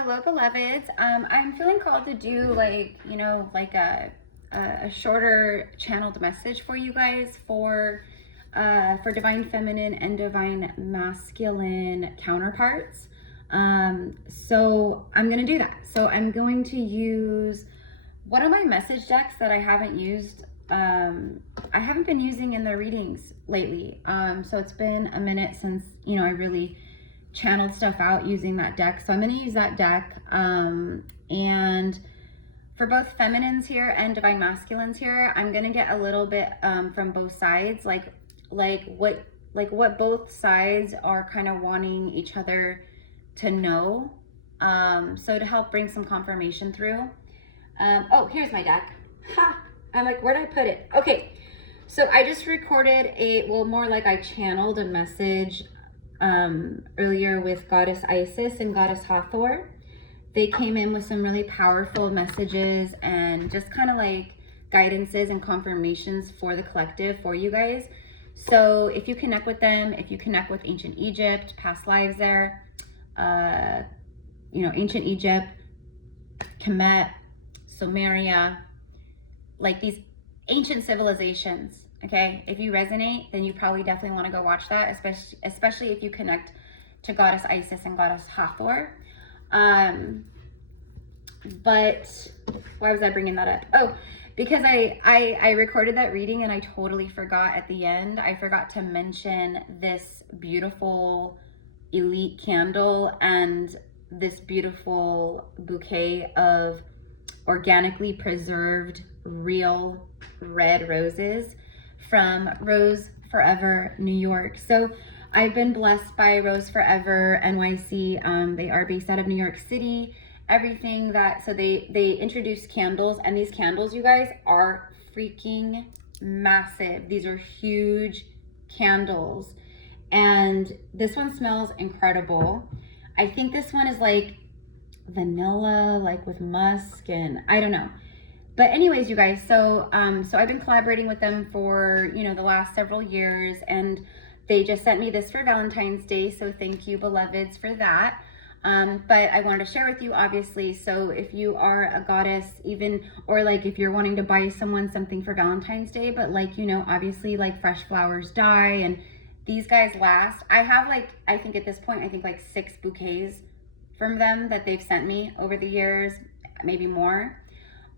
Hello, beloveds. I'm feeling called to do like a shorter channeled message for you guys for divine feminine and divine masculine counterparts. So I'm gonna do that. So I'm going to use one of my message decks that I haven't used. I haven't been using in the readings lately. So it's been a minute since I really channeled stuff out using that deck. So I'm going to use that deck. And for both feminines here and divine masculines here, I'm going to get a little bit from both sides, like what both sides are kind of wanting each other to know. So to help bring some confirmation through. Oh, here's my deck. Ha! I'm like, where'd I put it? Okay. So I just recorded more like I channeled a message earlier with Goddess Isis and Goddess Hathor. They came in with some really powerful messages and just kind of like guidances and confirmations for the collective, for you guys. So if you connect with them, if you connect with ancient Egypt, past lives there, ancient Egypt, Kemet, Sumeria, like these ancient civilizations. Okay, if you resonate, then you probably definitely want to go watch that, especially if you connect to Goddess Isis and Goddess Hathor. But why was I bringing that up? Oh, because I recorded that reading and I totally forgot at the end. I forgot to mention this beautiful elite candle and this beautiful bouquet of organically preserved real red roses from Rose Forever New York. So I've been blessed by Rose Forever NYC. They are based out of New York City. Everything that, so they introduce candles, and these candles, you guys, are freaking massive. These are huge candles, and this one smells incredible. I think this one is like vanilla, like with musk, and I don't know. But anyways, you guys, so I've been collaborating with them for, the last several years, and they just sent me this for Valentine's Day. So thank you, beloveds, for that. But I wanted to share with you, obviously. So if you are a goddess, or like if you're wanting to buy someone something for Valentine's Day, but like, obviously like fresh flowers die and these guys last. I have I think at this point, like 6 bouquets from them that they've sent me over the years, maybe more.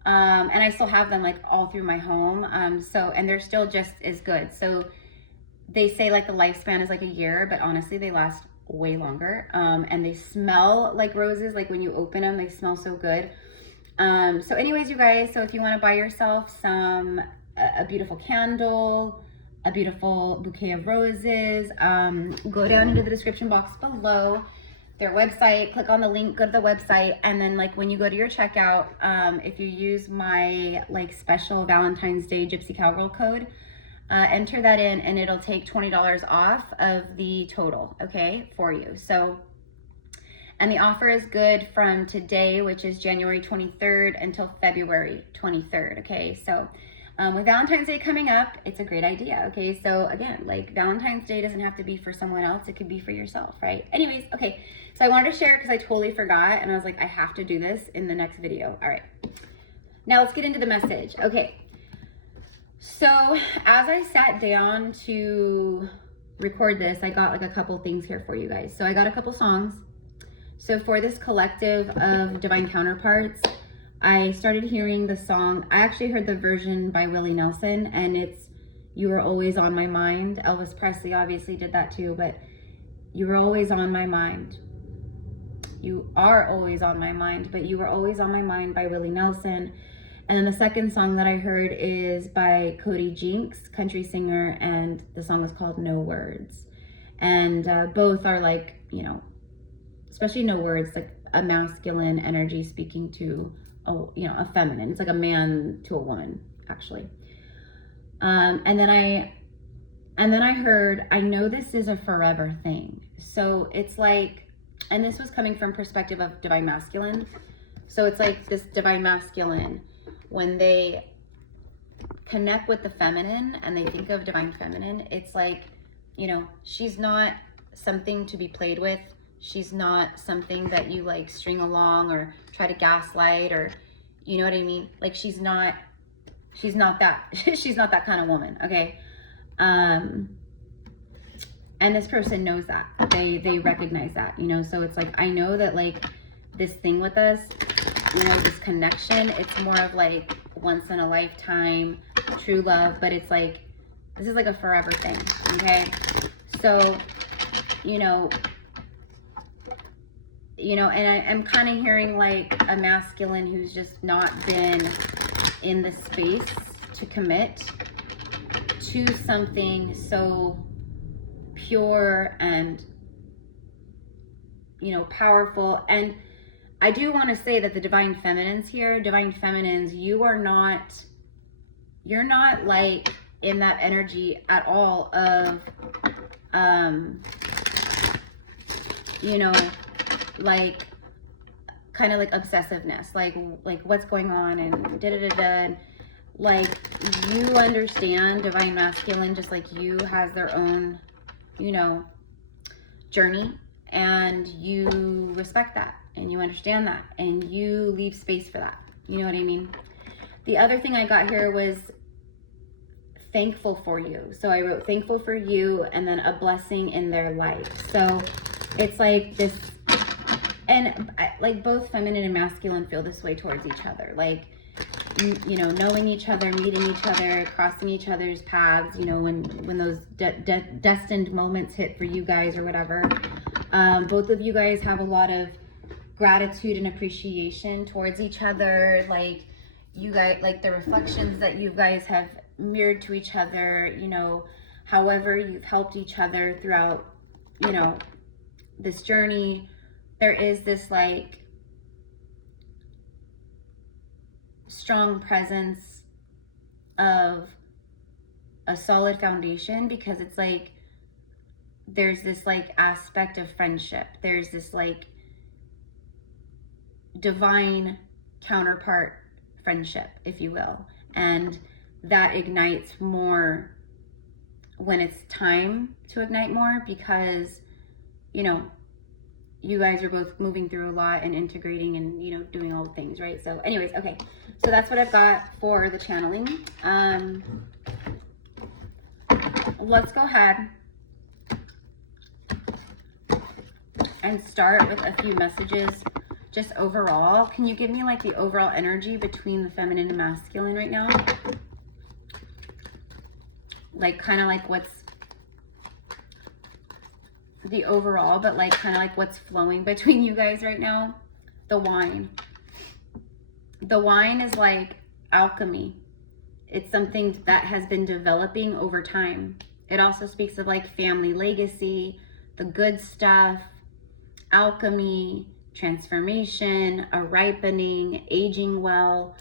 And I still have them like all through my home. And they're still just as good. So they say like the lifespan is like a year, but honestly they last way longer. And they smell like roses. Like when you open them, they smell so good. So anyways, you guys, so if you want to buy yourself a beautiful candle, a beautiful bouquet of roses, go down into the description box below. Their website, click on the link, go to the website, and then like when you go to your checkout, if you use my like special Valentine's Day Gypsy Cowgirl code, enter that in and it'll take $20 off of the total, okay, for you. So, and the offer is good from today, which is January 23rd until February 23rd, okay? So with Valentine's Day coming up, it's a great idea, okay? So again, like Valentine's Day doesn't have to be for someone else, it could be for yourself, right? Anyways, okay, so I wanted to share it because I totally forgot, and I was like, I have to do this in the next video. All right, now let's get into the message. Okay, so as I sat down to record this, I got like a couple things here for you guys. So I got a couple songs. So for this collective of divine counterparts, I started hearing the song. I actually heard the version by Willie Nelson, and it's You Were Always on My Mind. Elvis Presley obviously did that too, but You Were Always on My Mind. You Are Always on My Mind, but You Were Always on My Mind by Willie Nelson. And then the second song that I heard is by Cody Jinks, country singer, and the song is called No Words. And both are like, especially No Words, like a masculine energy speaking to a feminine. It's like a man to a woman, actually. And then I heard, I know this is a forever thing. So it's like, and this was coming from perspective of divine masculine. So it's like this divine masculine, when they connect with the feminine and they think of divine feminine, it's like, she's not something to be played with She's not something that you like string along or try to gaslight, or, you know what I mean? Like, she's not that, she's not that kind of woman, okay? And this person knows that. They recognize that, you know? So it's like, I know that like this thing with us, you know, this connection, it's more of like once in a lifetime, true love, but it's like, this is like a forever thing, okay? So, you know, and I'm kind of hearing like a masculine who's just not been in the space to commit to something so pure and, you know, powerful. And I do want to say that the divine feminines here, divine feminines, you're not like in that energy at all of, you know, like kind of like obsessiveness, like what's going on and da-da-da-da. Like, you understand divine masculine just like you has their own, you know, journey, and you respect that and you understand that and you leave space for that. You know what I mean? The other thing I got here was thankful for you. So I wrote thankful for you and then a blessing in their life. So it's like this, and like both feminine and masculine feel this way towards each other. Like, you know, knowing each other, meeting each other, crossing each other's paths, you know, when those destined moments hit for you guys or whatever. Both of you guys have a lot of gratitude and appreciation towards each other. Like, you guys, like the reflections that you guys have mirrored to each other, you know, however you've helped each other throughout, you know, this journey. There is this like strong presence of a solid foundation, because it's like there's this like aspect of friendship. There's this like divine counterpart friendship, if you will, and that ignites more when it's time to ignite more, because, you know, you guys are both moving through a lot and integrating and, you know, doing all the things, right? So anyways, okay, so that's what I've got for the channeling. Let's go ahead and start with a few messages just overall. Can you give me like the overall energy between the feminine and masculine right now? Like, kind of like what's the overall, but like kind of like what's flowing between you guys right now. The wine is like alchemy. It's something that has been developing over time. It also speaks of like family legacy, the good stuff, alchemy, transformation, a ripening, aging well.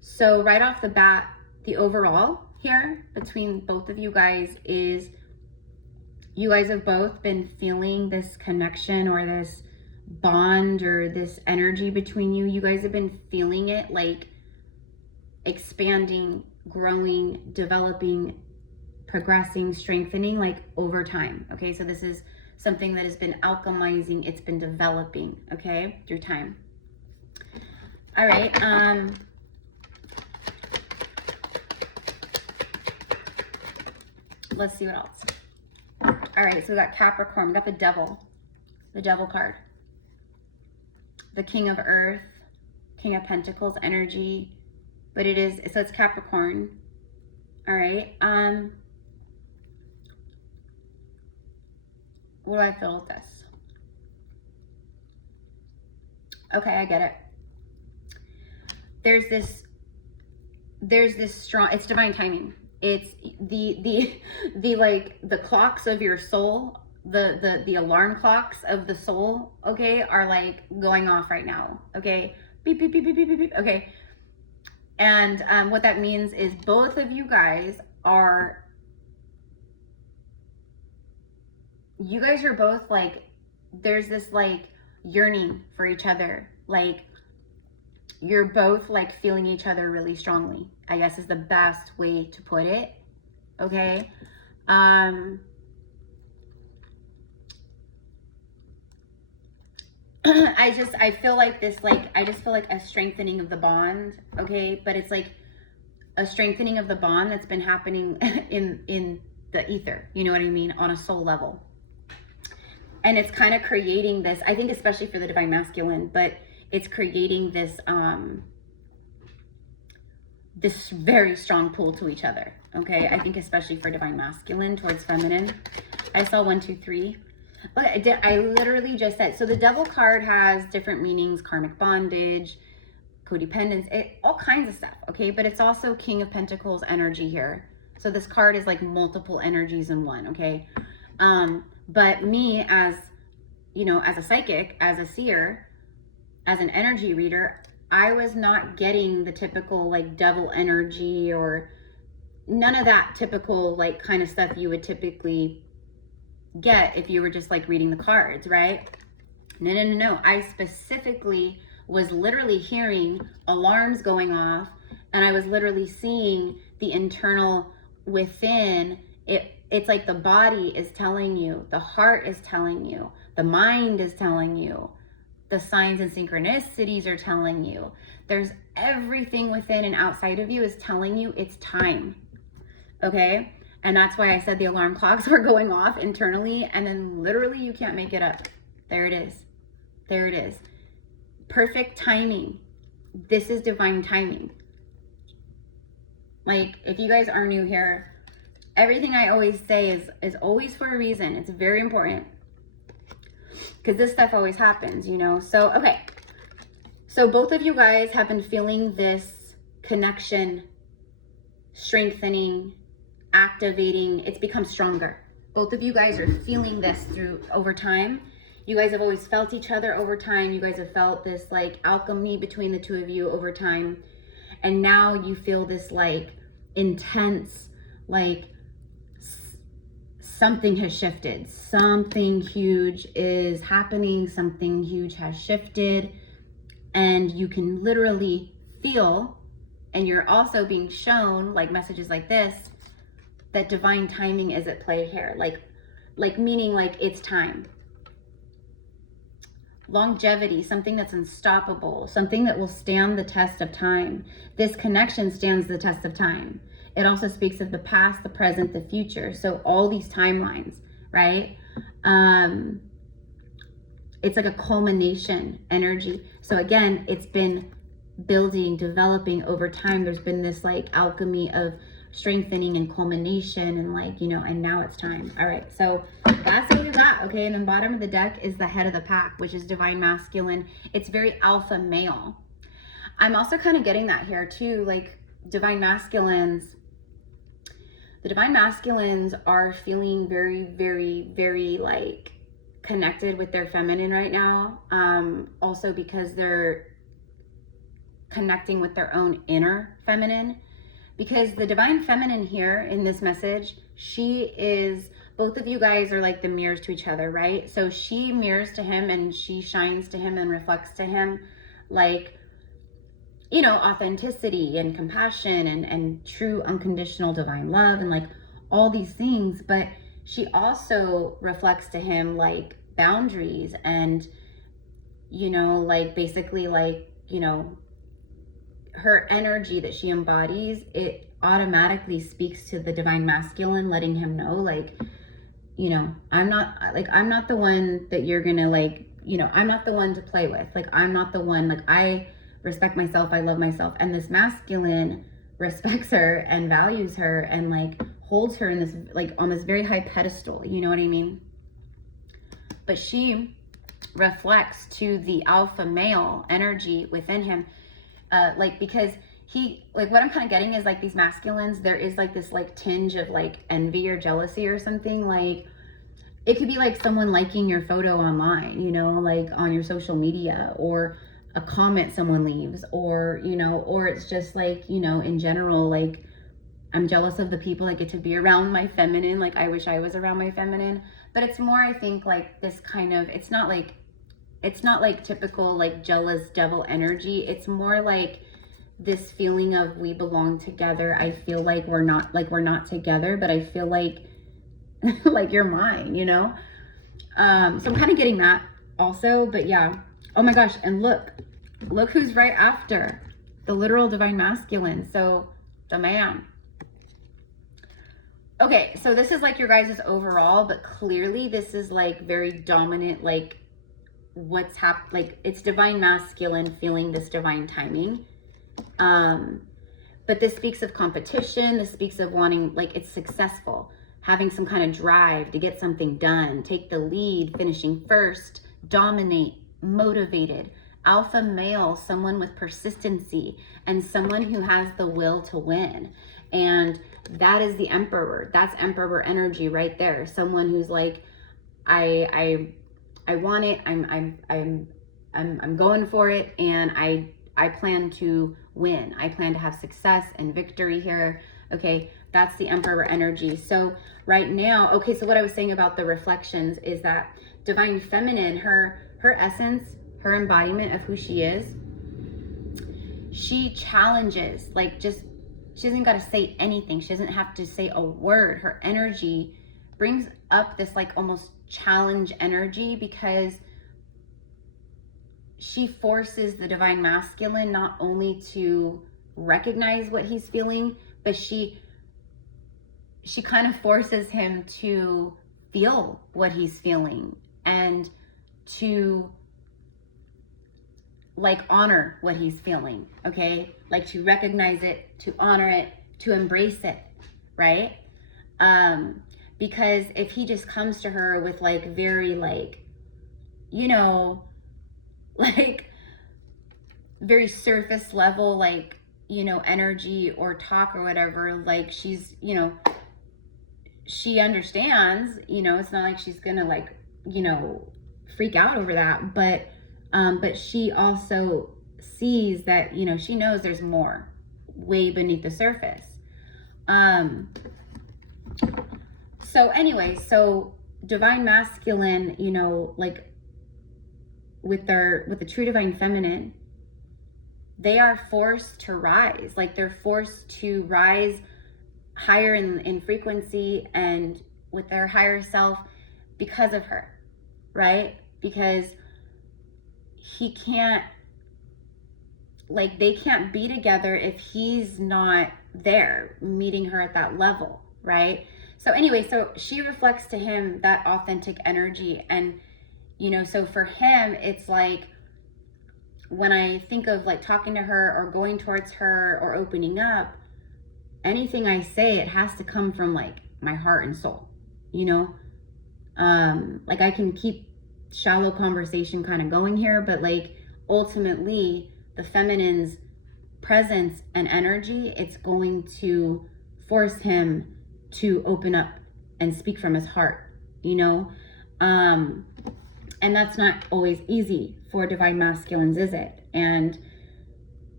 So right off the bat, the overall here between both of you guys is you guys have both been feeling this connection or this bond or this energy between you. You guys have been feeling it like expanding, growing, developing, progressing, strengthening, like over time. Okay, so this is something that has been alchemizing. It's been developing, okay, through time. All right. Let's see what else. All right, so we got Capricorn. We got the devil card. The King of Earth, King of Pentacles energy, but it is, so it's Capricorn. All right. What do I feel with this? Okay, I get it. There's this strong, it's divine timing. It's the like the clocks of your soul, the alarm clocks of the soul, okay, are like going off right now, okay? Beep, beep, beep, beep, beep, beep, beep. Okay. And what that means is both of you guys are, you guys are both like, there's this like yearning for each other. Like, you're both like feeling each other really strongly, I guess is the best way to put it. Okay. I feel like this, like, I just feel like a strengthening of the bond, okay? But it's like a strengthening of the bond that's been happening in the ether, you know what I mean? On a soul level. And it's kind of creating this, I think especially for the divine masculine, but it's creating this, this very strong pull to each other, okay? I think especially for divine masculine towards feminine. I saw 1, 2, 3. I literally just said, so the devil card has different meanings, karmic bondage, codependence, all kinds of stuff, okay? But it's also King of Pentacles energy here. So this card is like multiple energies in one, okay? But me as, you know, as a psychic, as a seer, as an energy reader, I was not getting the typical like devil energy or none of that typical like kind of stuff you would typically get if you were just like reading the cards, right? No. I specifically was literally hearing alarms going off, and I was literally seeing the internal within. It's like the body is telling you, the heart is telling you, the mind is telling you, the signs and synchronicities are telling you. There's everything within and outside of you is telling you it's time, okay? And that's why I said the alarm clocks were going off internally, and then literally you can't make it up. There it is. There it is. Perfect timing. This is divine timing. Like, if you guys are new here, everything I always say is always for a reason. It's very important. Because this stuff always happens, you know? So, okay. So both of you guys have been feeling this connection, strengthening, activating. It's become stronger. Both of you guys are feeling this over time. You guys have always felt each other over time. You guys have felt this like alchemy between the two of you over time. And now you feel this like intense, like something has shifted. Something huge is happening. Something huge has shifted. And you can literally feel, and you're also being shown like messages like this, that divine timing is at play here. Like meaning like it's time. Longevity, something that's unstoppable, something that will stand the test of time. This connection stands the test of time. It also speaks of the past, the present, the future. So all these timelines, right? It's like a culmination energy. So again, it's been building, developing over time. There's been this like alchemy of strengthening and culmination and like, you know, and now it's time. All right, so that's what you got, okay? And then bottom of the deck is the head of the pack, which is divine masculine. It's very alpha male. I'm also kind of getting that here too, like divine masculines. The divine masculines are feeling very, very, very like connected with their feminine right now. Also because they're connecting with their own inner feminine. Because the divine feminine here in this message, she is, both of you guys are like the mirrors to each other, right? So she mirrors to him and she shines to him and reflects to him like, you know, authenticity and compassion and true unconditional divine love and like all these things. But she also reflects to him like boundaries and, you know, like basically like, you know, her energy that she embodies, it automatically speaks to the divine masculine, letting him know like, you know, I'm not the one that you're gonna like, you know, I'm not the one to play with. Like, I'm not the one, like, I respect myself, I love myself. And this masculine respects her and values her and like holds her in this, like on this very high pedestal, you know what I mean? But she reflects to the alpha male energy within him. Like, because he, like what I'm kind of getting is like these masculines, there is like this like tinge of like envy or jealousy or something. Like it could be like someone liking your photo online, you know, like on your social media, or a comment someone leaves, or, you know, or it's just like, you know, in general, like I'm jealous of the people that get to be around my feminine. Like I wish I was around my feminine. But it's more, I think, like this kind of, it's not like typical like jealous devil energy. It's more like this feeling of we belong together. I feel like we're not together, but I feel like like you're mine, you know? So I'm kind of getting that also, but yeah. Oh my gosh, and look who's right after. The literal divine masculine. So the man. Okay, so this is like your guys' overall, but clearly this is like very dominant, like what's like it's divine masculine feeling this divine timing. But this speaks of competition. This speaks of wanting, like, it's successful, having some kind of drive to get something done, take the lead, finishing first, dominate, motivated, alpha male, someone with persistency, and someone who has the will to win. And that is the emperor. That's emperor energy right there. Someone who's like, I want it. I'm going for it, and I plan to win. I plan to have success and victory here. Okay, that's the emperor energy. So right now, okay, so what I was saying about the reflections is that divine feminine, her essence, her embodiment of who she is, she challenges, like, just, she doesn't got to say anything. She doesn't have to say a word. Her energy brings up this like almost challenge energy, because she forces the divine masculine not only to recognize what he's feeling, but she kind of forces him to feel what he's feeling and to like honor what he's feeling, okay? Like to recognize it, to honor it, to embrace it, right? Because if he just comes to her with like very like, you know, like very surface level, like, you know, energy or talk or whatever, like she's, you know, she understands, you know, it's not like she's gonna like, you know, freak out over that, but she also sees that, you know, she knows there's more way beneath the surface. So anyway, so divine masculine, you know, like with the true divine feminine, they are forced to rise. Like they're forced to rise higher in frequency and with their higher self because of her, right? Because he can't, like, they can't be together if he's not there meeting her at that level, right? So anyway, so she reflects to him that authentic energy. And, you know, so for him, it's like, when I think of like talking to her or going towards her or opening up, anything I say, it has to come from like my heart and soul, you know? Like I can keep shallow conversation kind of going here, but like ultimately the feminine's presence and energy, it's going to force him to open up and speak from his heart, you know? And that's not always easy for divine masculines, is it? And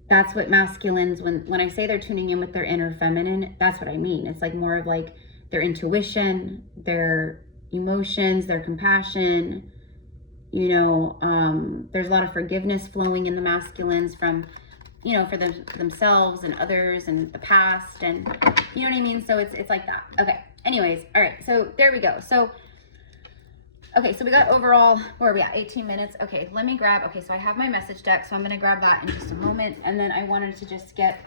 that's what masculines, when I say they're tuning in with their inner feminine, that's what I mean. It's like more of like their intuition, their emotions, their compassion, you know, there's a lot of forgiveness flowing in the masculines from, you know, for themselves and others and the past, and you know what I mean? So it's like that. Okay. Anyways. All right. So there we go. So, okay. So we got overall, where are we at? 18 minutes. Okay. Let me grab, okay. So I have my message deck. So I'm going to grab that in just a moment. And then I wanted to just get,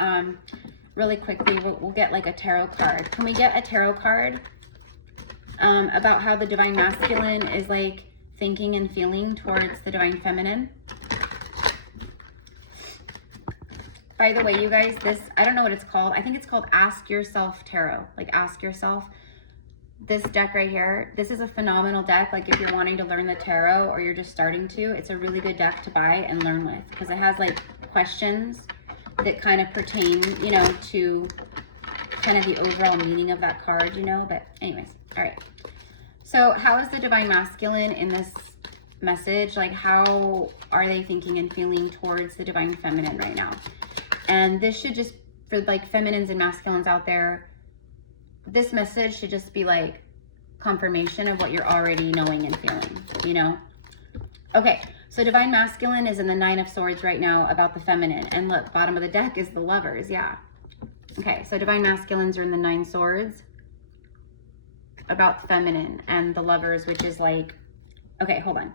really quickly, we'll get like a tarot card. Can we get a tarot card, about how the divine masculine is like thinking and feeling towards the divine feminine? By the way, you guys, this, I don't know what it's called. I think it's called Ask Yourself Tarot. Like Ask Yourself. This deck right here, this is a phenomenal deck. Like if you're wanting to learn the tarot or you're just starting to, it's a really good deck to buy and learn with, because it has like questions that kind of pertain, you know, to kind of the overall meaning of that card, you know. But anyways, all right. So how is the divine masculine in this message? Like how are they thinking and feeling towards the divine feminine right now? And this should just, for like feminines and masculines out there, this message should just be like confirmation of what you're already knowing and feeling, you know? Okay, so divine masculine is in the 9 of Swords right now about the feminine. And look, bottom of the deck is the Lovers, yeah. Okay, so divine masculines are in the 9 Swords about feminine, and the Lovers, which is like, okay, hold on.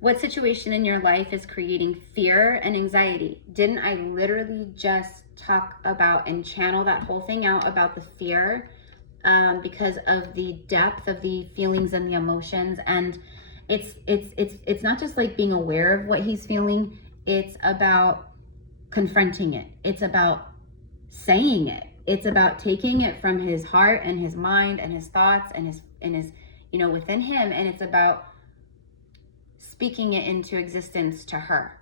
What situation in your life is creating fear and anxiety? Didn't I literally just talk about and channel that whole thing out about the fear, because of the depth of the feelings and the emotions? And it's not just like being aware of what he's feeling. It's about confronting it. It's about saying it. It's about taking it from his heart and his mind and his thoughts and his within him, and it's about speaking it into existence to her,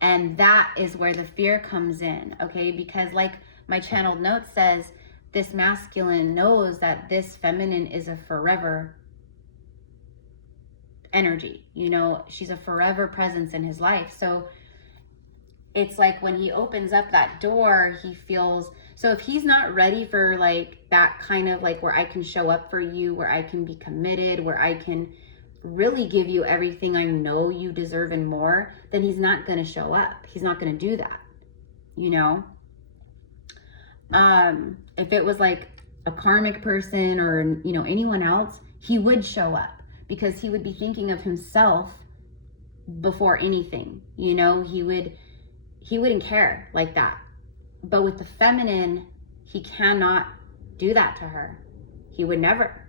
and that is where the fear comes in. Okay, because like my channeled note says, this masculine knows that this feminine is a forever energy. She's a forever presence in his life. So it's like when he opens up that door, he feels, so if he's not ready for like that kind of like where I can show up for you, where I can be committed, where I can really give you everything I know you deserve and more, then he's not going to show up. He's not going to do that. If it was like a karmic person or, anyone else, he would show up because he would be thinking of himself before anything. He wouldn't care like that. But with the feminine, he cannot do that to her. He would never,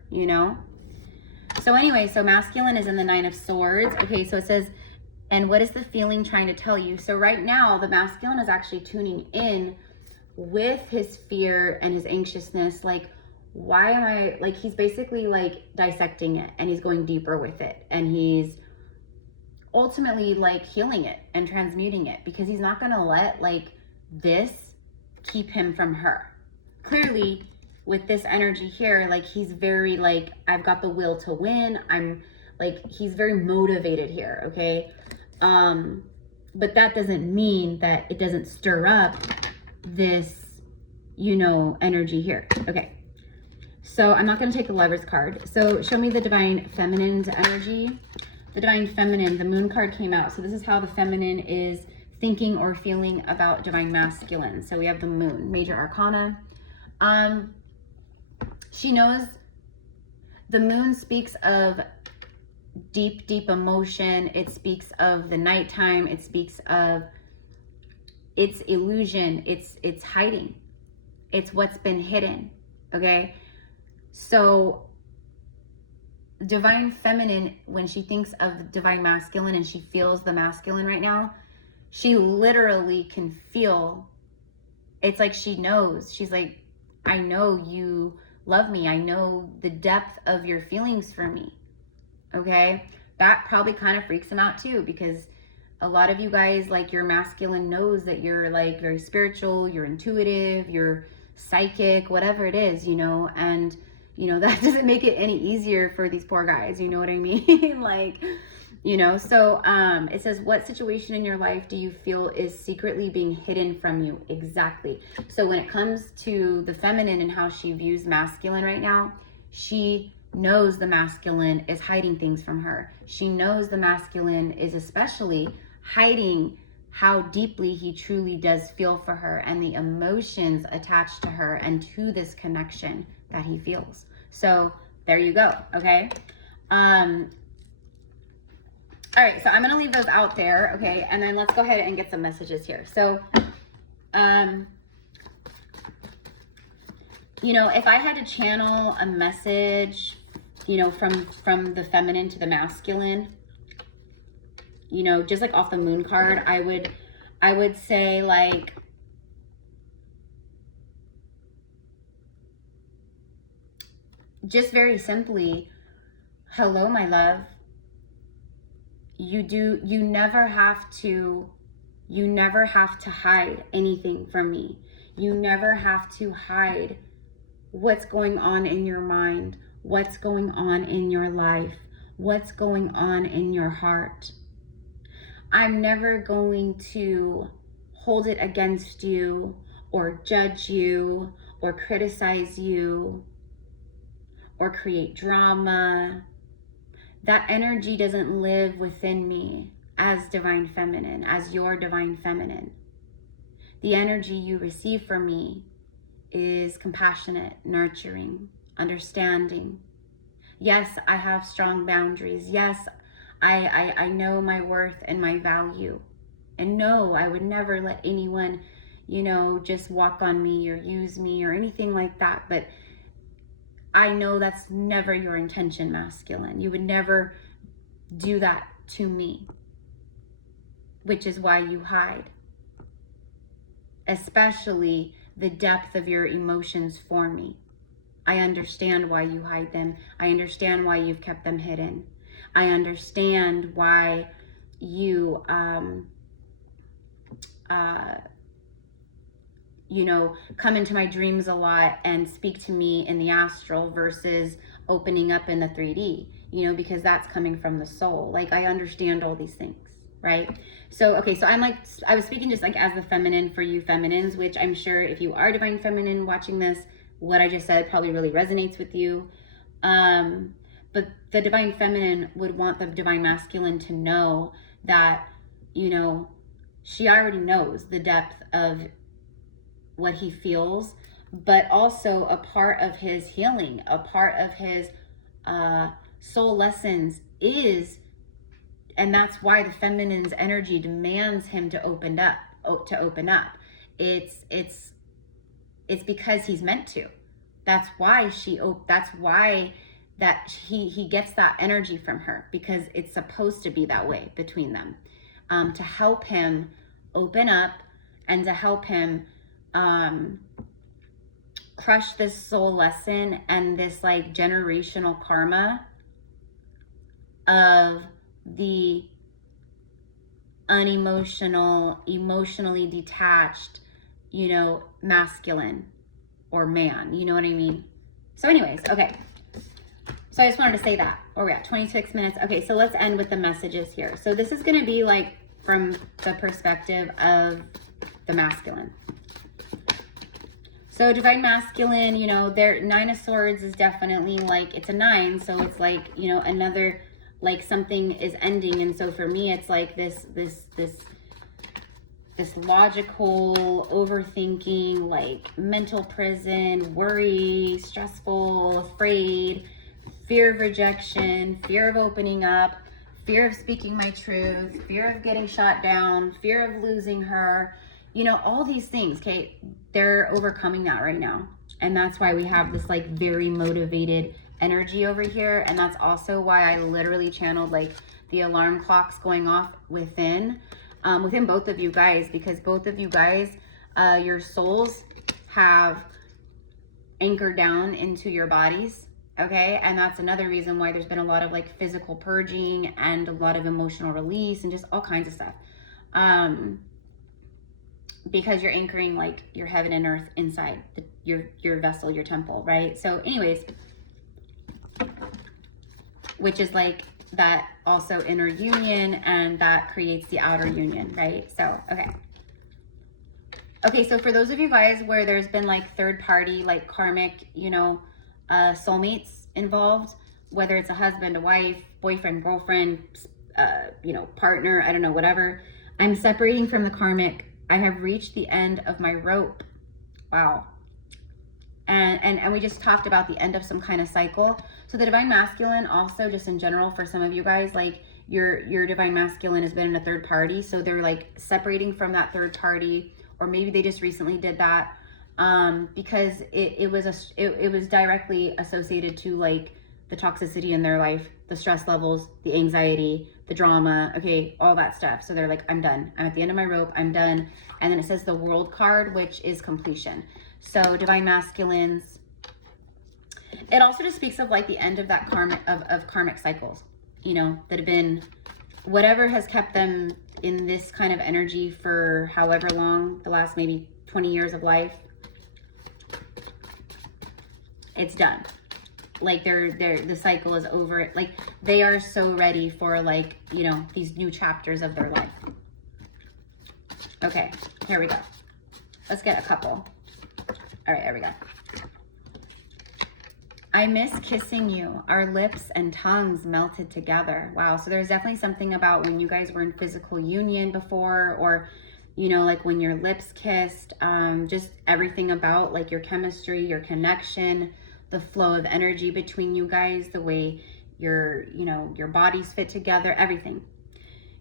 So anyway, so masculine is in the 9 of Swords. Okay, so it says, and what is the feeling trying to tell you? So right now, the masculine is actually tuning in with his fear and his anxiousness. Like, why am I, like, he's basically like dissecting it, and he's going deeper with it. And he's ultimately like healing it and transmuting it, because he's not going to let like this keep him from her. Clearly with this energy here, like he's very like, I've got the will to win. I'm like, he's very motivated here. Okay. But that doesn't mean that it doesn't stir up this, energy here. Okay. So I'm not going to take the Lovers card. So show me the Divine Feminine's energy. The Divine Feminine, the Moon card came out. So this is how the feminine is thinking or feeling about Divine Masculine. So we have the Moon, Major Arcana. She knows the Moon speaks of deep, deep emotion. It speaks of the nighttime. It speaks of its illusion. It's hiding. It's what's been hidden. Okay. So Divine Feminine, when she thinks of Divine Masculine and she feels the masculine right now, she literally can feel, it's like she knows. She's like, I know you love me. I know the depth of your feelings for me. Okay. That probably kind of freaks him out too, because a lot of you guys, like, your masculine knows that you're like very spiritual, you're intuitive, you're psychic, whatever it is, and that doesn't make it any easier for these poor guys. You know what I mean? Like, so it says, what situation in your life do you feel is secretly being hidden from you? Exactly. So when it comes to the feminine and how she views masculine right now, she knows the masculine is hiding things from her. She knows the masculine is especially hiding how deeply he truly does feel for her and the emotions attached to her and to this connection that he feels. So there you go. Okay. All right, so I'm going to leave those out there. Okay. And then let's go ahead and get some messages here. So, if I had to channel a message, from the feminine to the masculine, just like off the Moon card, I would say, like, just very simply, hello, my love. You never have to hide anything from me. You never have to hide what's going on in your mind, what's going on in your life, what's going on in your heart. I'm never going to hold it against you or judge you or criticize you or create drama. That energy doesn't live within me as Divine Feminine, as your Divine Feminine. The energy you receive from me is compassionate, nurturing, understanding. Yes, I have strong boundaries. Yes, I know my worth and my value. And no, I would never let anyone, you know, just walk on me or use me or anything like that. But I know that's never your intention, masculine. You would never do that to me, which is why you hide. Especially the depth of your emotions for me. I understand why you hide them. I understand why you've kept them hidden. I understand why you, you know, come into my dreams a lot and speak to me in the astral versus opening up in the 3D, you know, because that's coming from the soul. Like, I understand all these things, right? So, okay, so I'm like, I was speaking just like as the feminine for you feminines, which I'm sure if you are divine feminine watching this, what I just said probably really resonates with you. But the divine feminine would want the divine masculine to know that, you know, she already knows the depth of what he feels, but also a part of his healing, a part of his soul lessons is, and that's why the feminine's energy demands him to open up. It's because he's meant to. That's why he gets that energy from her, because it's supposed to be that way between them, to help him open up and to help him crush this soul lesson and this like generational karma of the unemotional, emotionally detached, you know, masculine or man, you know what I mean? So anyways, okay. So I just wanted to say that. Where are we at? 26 minutes. Okay, so let's end with the messages here. So this is going to be like from the perspective of the masculine. So divine masculine, you know, their 9 of Swords is definitely like, it's a 9. So it's like, you know, another, like something is ending. And so for me, it's like this logical overthinking, like mental prison, worry, stressful, afraid, fear of rejection, fear of opening up, fear of speaking my truth, fear of getting shot down, fear of losing her, you know, all these things, okay, they're overcoming that right now. And that's why we have this like very motivated energy over here. And that's also why I literally channeled like the alarm clocks going off within both of you guys, because both of you guys, your souls have anchored down into your bodies. Okay, and that's another reason why there's been a lot of like physical purging and a lot of emotional release and just all kinds of stuff. Because you're anchoring like your heaven and earth inside your vessel, your temple, right? So anyways, which is like that also inner union, and that creates the outer union, right? So, okay. Okay, so for those of you guys where there's been like third party, like karmic, you know, soulmates involved, whether it's a husband, a wife, boyfriend, girlfriend, you know, partner, I don't know, whatever. I'm separating from the karmic. I have reached the end of my rope. Wow. And we just talked about the end of some kind of cycle. So the divine masculine also, just in general, for some of you guys, like your divine masculine has been in a third party. So they're like separating from that third party, or maybe they just recently did that. Because it was directly associated to like the toxicity in their life, the stress levels, the anxiety, the drama, okay, all that stuff. So they're like, I'm done. I'm at the end of my rope. I'm done. And then it says the World card, which is completion. So divine masculines, it also just speaks of like the end of that karmic cycles, you know, that have been, whatever has kept them in this kind of energy for however long, the last maybe 20 years of life. It's done. Like the cycle is over. Like they are so ready for like, you know, these new chapters of their life. Okay, here we go. Let's get a couple. All right, there we go. I miss kissing you. Our lips and tongues melted together. Wow, so there's definitely something about when you guys were in physical union before, or, you know, like when your lips kissed, just everything about like your chemistry, your connection, the flow of energy between you guys, the way you know, your bodies fit together, everything.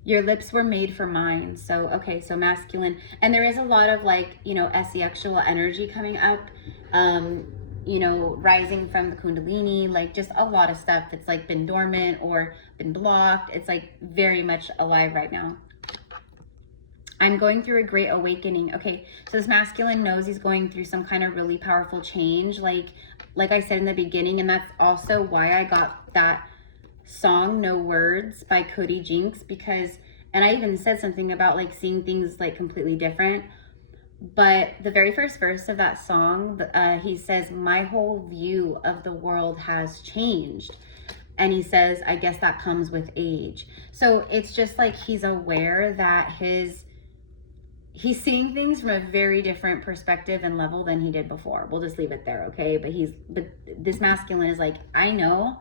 Your lips were made for mine. So, okay, so masculine. And there is a lot of like, you know, sexual energy coming up, you know, rising from the Kundalini, like just a lot of stuff that's like been dormant or been blocked. It's like very much alive right now. I'm going through a great awakening. Okay, so this masculine knows he's going through some kind of really powerful change. Like I said in the beginning, and that's also why I got that song No Words by Cody Jinks, because, and I even said something about like seeing things like completely different, but the very first verse of that song, he says, my whole view of the world has changed. And he says, I guess that comes with age. So it's just like he's aware that he's seeing things from a very different perspective and level than he did before. We'll just leave it there, okay? But this masculine is like, I know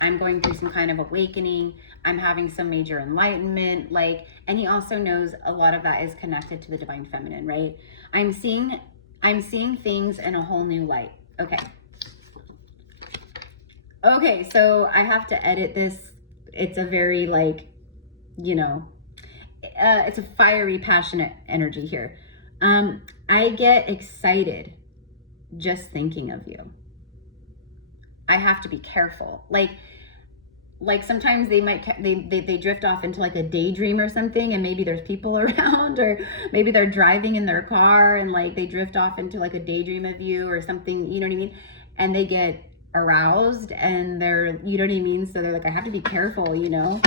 I'm going through some kind of awakening. I'm having some major enlightenment, like, and he also knows a lot of that is connected to the divine feminine, right? I'm seeing things in a whole new light. Okay. Okay, so I have to edit this. It's a very like, you know, it's a fiery, passionate energy here. I get excited just thinking of you. I have to be careful. Like sometimes they might, they drift off into like a daydream or something, and maybe there's people around, or maybe they're driving in their car and like they drift off into like a daydream of you or something, you know what I mean? And they get aroused and they're, you know what I mean? So they're like, I have to be careful, you know?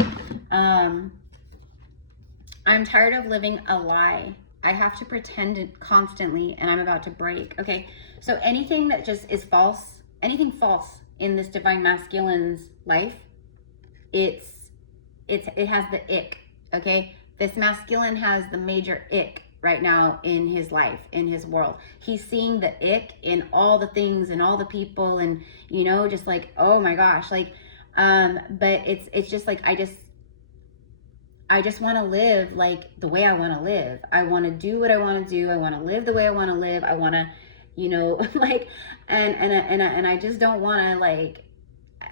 I'm tired of living a lie. I have to pretend it constantly, and I'm about to break. Okay, so anything that just is false, anything false in this divine masculine's life, it has the ick. Okay, this masculine has the major ick right now in his life, in his world. He's seeing the ick in all the things and all the people, and you know, just like, oh my gosh, like, but it's just like, I just want to live like the way I want to live. I want to do what I want to do. I want to live the way I want to live. I want to, you know, like, and I just don't want to, like,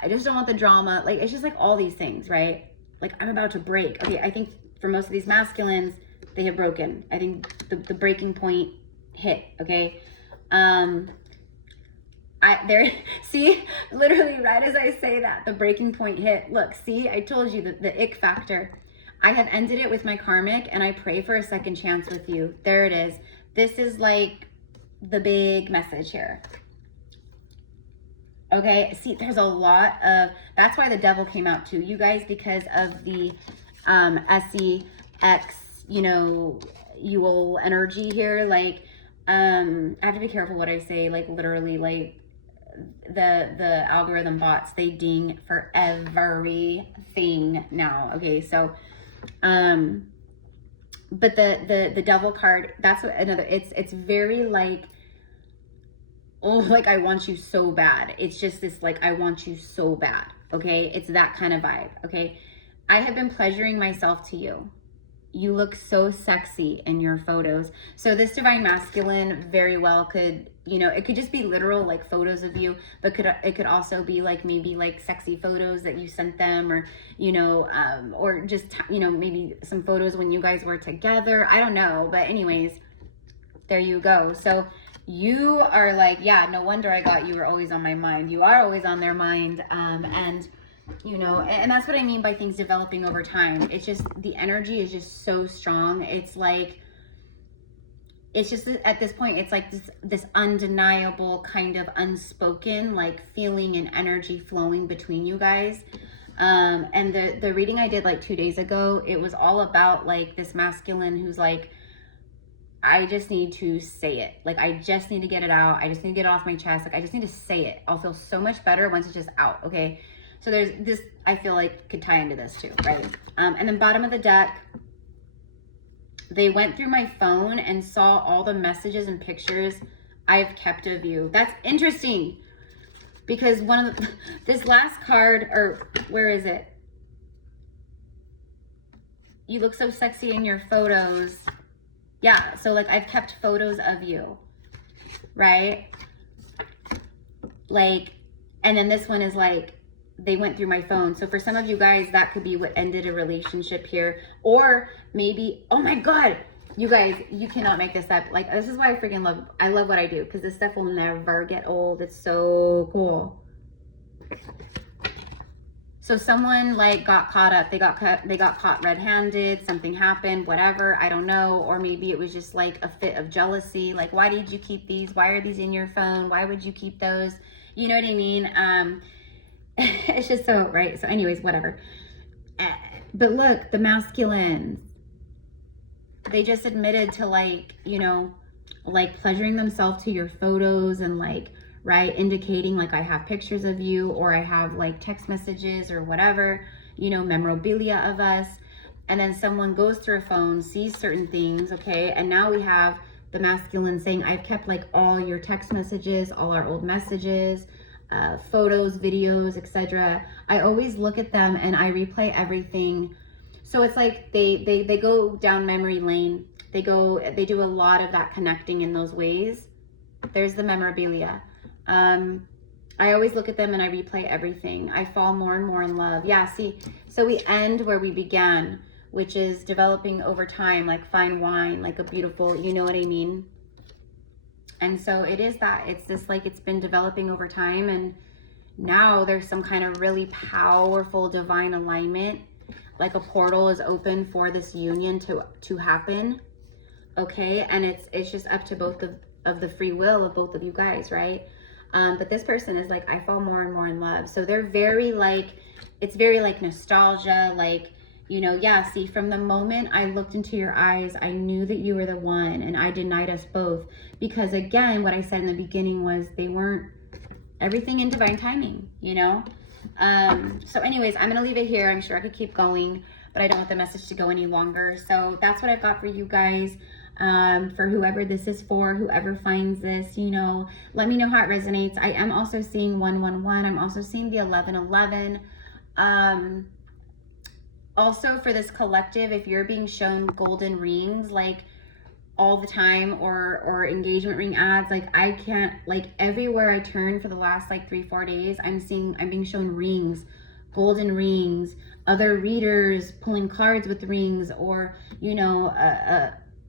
I just don't want the drama. Like, it's just like all these things, right? Like, I'm about to break. Okay, I think for most of these masculines, they have broken. I think the breaking point hit, okay? See, literally right as I say that, the breaking point hit. Look, see, I told you the ick factor. I have ended it with my karmic, and I pray for a second chance with you. There it is. This is like the big message here. Okay, see, there's a lot of, that's why the devil came out too, you guys, because of the SEX, you know, Yule energy here. Like, I have to be careful what I say, like literally, like the algorithm bots, they ding for everything now. Okay, so but the devil card, that's what another, it's very like, oh, like I want you so bad. It's just this like, I want you so bad. Okay, it's that kind of vibe. Okay, I have been pleasuring myself to you. You look so sexy in your photos. So this divine masculine very well could, you know, it could just be literal like photos of you, but it could also be like maybe like sexy photos that you sent them, or, you know, or just, you know, maybe some photos when you guys were together. I don't know, but anyways, there you go. So you are like, yeah, no wonder I got you were always on my mind. You are always on their mind. And you know, and that's what I mean by things developing over time. It's just, the energy is just so strong. It's like, it's just at this point, it's like this undeniable kind of unspoken like feeling and energy flowing between you guys. And the reading I did like 2 days ago, it was all about like this masculine who's like, I just need to say it. Like, I just need to get it out. I just need to get it off my chest. Like, I just need to say it. I'll feel so much better once it's just out. Okay. So there's this, I feel like could tie into this too, right? And then bottom of the deck, they went through my phone and saw all the messages and pictures I've kept of you. That's interesting, because one of the, this last card, or where is it? You look so sexy in your photos. Yeah, so like I've kept photos of you, right? Like, and then this one is like, they went through my phone. So for some of you guys, that could be what ended a relationship here. Or maybe, oh my God, you guys, you cannot make this up. Like, this is why I love what I do, because this stuff will never get old. It's so cool. So someone like got caught up, they got caught red-handed, something happened, whatever, I don't know. Or maybe it was just like a fit of jealousy. Like, why did you keep these? Why are these in your phone? Why would you keep those? You know what I mean? It's just so, right? So anyways, whatever. But look, the masculines, they just admitted to, like, you know, like pleasuring themselves to your photos and like, right, indicating like I have pictures of you, or I have like text messages or whatever, you know, memorabilia of us. And then someone goes through a phone, sees certain things, okay? And now we have the masculine saying, I've kept like all your text messages, all our old messages, photos, videos, etc. I always look at them and I replay everything. So it's like they go down memory lane. They do a lot of that connecting in those ways. There's the memorabilia. I always look at them and I replay everything. I fall more and more in love. Yeah, see, so we end where we began, which is developing over time, like fine wine, like a beautiful, you know what I mean? And so it is that. It's this, like, it's been developing over time, and now there's some kind of really powerful divine alignment. Like a portal is open for this union to happen. Okay, and it's just up to both of the free will of both of you guys, right? But this person is like, I fall more and more in love. So they're very like, it's very like nostalgia, like, you know, yeah, see, from the moment I looked into your eyes, I knew that you were the one, and I denied us both. Because again, what I said in the beginning was they weren't, everything in divine timing, you know? So anyways, I'm going to leave it here. I'm sure I could keep going, but I don't want the message to go any longer. So that's what I've got for you guys. For whoever this is for, whoever finds this, you know, let me know how it resonates. I am also seeing 111. I'm also seeing the 1111. Also for this collective, if you're being shown golden rings, like all the time, or engagement ring ads, like I can't, like everywhere I turn for the last like 3-4 days, I'm being shown rings, golden rings, other readers pulling cards with rings, or, you know,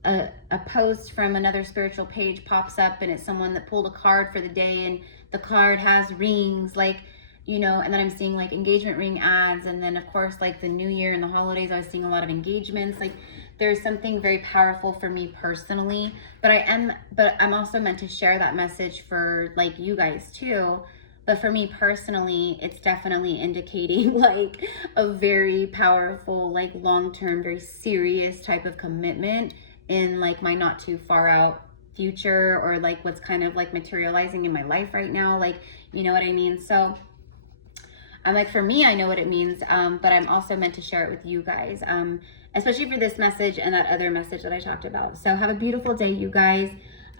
a post from another spiritual page pops up and it's someone that pulled a card for the day and the card has rings, like, you know. And then I'm seeing like engagement ring ads, and then of course like the new year and the holidays, I was seeing a lot of engagements. Like there's something very powerful for me personally, but I'm also meant to share that message for like you guys too. But for me personally, it's definitely indicating like a very powerful, like long-term, very serious type of commitment in like my not too far out future, or like what's kind of like materializing in my life right now, like, you know what I mean? So I'm like, for me, I know what it means, but I'm also meant to share it with you guys, especially for this message and that other message that I talked about. So have a beautiful day, you guys.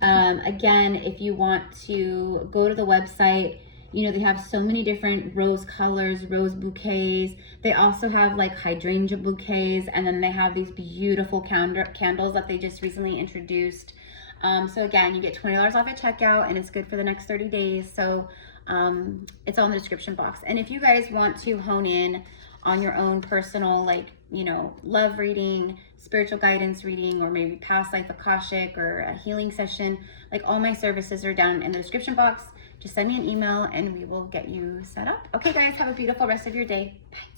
Again, if you want to go to the website, you know, they have so many different rose colors, rose bouquets. They also have like hydrangea bouquets, and then they have these beautiful candles that they just recently introduced. So again, you get $20 off at checkout, and it's good for the next 30 days. So it's all in the description box. And if you guys want to hone in on your own personal, like, you know, love reading, spiritual guidance reading, or maybe past life Akashic, or a healing session, like all my services are down in the description box. Just send me an email and we will get you set up. Okay guys, have a beautiful rest of your day. Bye.